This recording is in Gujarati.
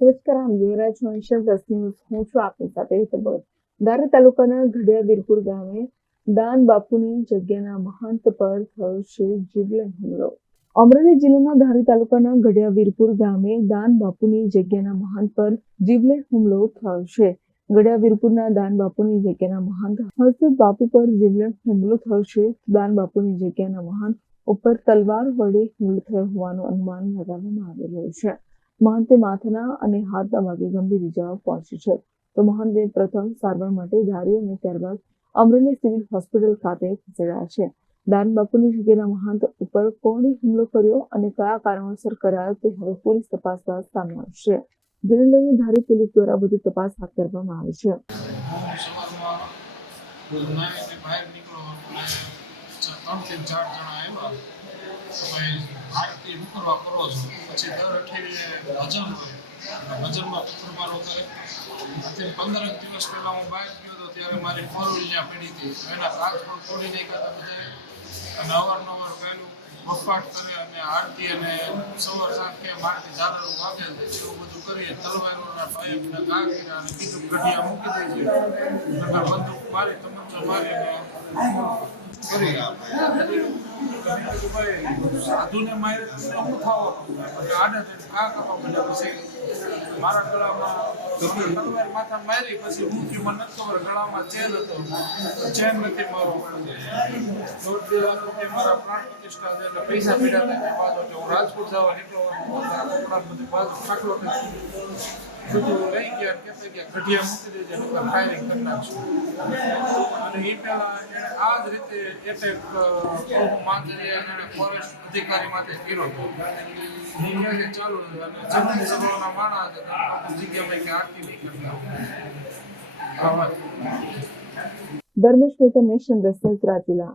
નમસ્કાર, આમ રહ્યા છો પ્લસ હું છું આપની સાથે હેતલ દારા તાલુકાના ઘડિયા વીરપુર ગામે દાન બાપુની જગ્યાના મહંત પર થયો છે જીવલેણ હુમલો. અમરેલી જિલ્લાના ધારી તાલુકાના ઘડિયા વીરપુર ગામે દાન બાપુની જગ્યાના મહંત પર જીવલેણ હુમલો થયો છે. ગઢિયા વીરપુરના દાન બાપુની જગ્યાના મહંત હર્ષદ બાપુ પર જીવલેણ હુમલો થયો છે. દાન બાપુની જગ્યાના મહંત ઉપર તલવાર વડે હુમલો થયો હોવાનું અનુમાન લગાવવામાં આવી રહ્યું છે. મહંતે માથાના અને હાથના ભાગે ગંભીર ઇજાઓ પહોંચી છે. તો મહંતે પ્રથમ સારવાર માટે ધારી અને ત્યારબાદ અમરેલી સિવિલ હોસ્પિટલ ખાતે ખસેડાયા છે. દાન બાપુની જગ્યાના મહંત ઉપર કોણે હુમલો કર્યો અને કયા કારણોસર કરાયો તે હવે પોલીસ તપાસ બાદ સામે આવશે. જેને લઈને ધારી પોલીસ દ્વારા વધુ તપાસ હાથ ધરવામાં આવી છે. ત્રણથી ચાર જણા આવ્યા. તો ભાઈ આરતી કરવા કરો છો. પછી દર અઠવાડિયે ભજન હોય. ભજનમાં પથ્થરમારો કરે. પંદર દિવસ પહેલાં હું બહાર ગયો હતો ત્યારે મારી ફોર વ્હીલ પડી એના કાચ પણ તોડી નાખ્યા હતા અને અવારનવાર પહેલું બફાટ કરે અને આરતી અને સવાર સાંજ કેમ આરતી ઝાલરો વાગે એવું બધું કરીએ, તલવારોના મૂકી નકર બંદૂક મારી તમંચો આપણે મારે ગળામાં માથા મારી, પછી હું ખબર, ગળામાં ચેન હતો. ચેન નથી મારો દોઢ રૂપિયા મારા પ્રાણ પૈસા પીડા હું રાજકોટ જવા નીકળો મારા કપડા બધી બાજુ ખાટલો બધું લઈ ગયા કે ગયા ઘટિયા મૂકી દેજે નકર ફાયરિંગ કરી નાખશું અને એ પહેલા એણે આ જ રીતે એટેક પ્રભુ માંજરિયા એણે ફોરેસ્ટ અધિકારી માટે કર્યો હતો એ કહે છે ચાલુ અને જમીન સભોના માણસ હતા આપણે જગ્યામાં કે આરતી નહીં કરતા આ વાત ધર્મેશ મહેતા નેશન દસેસ રાજુલા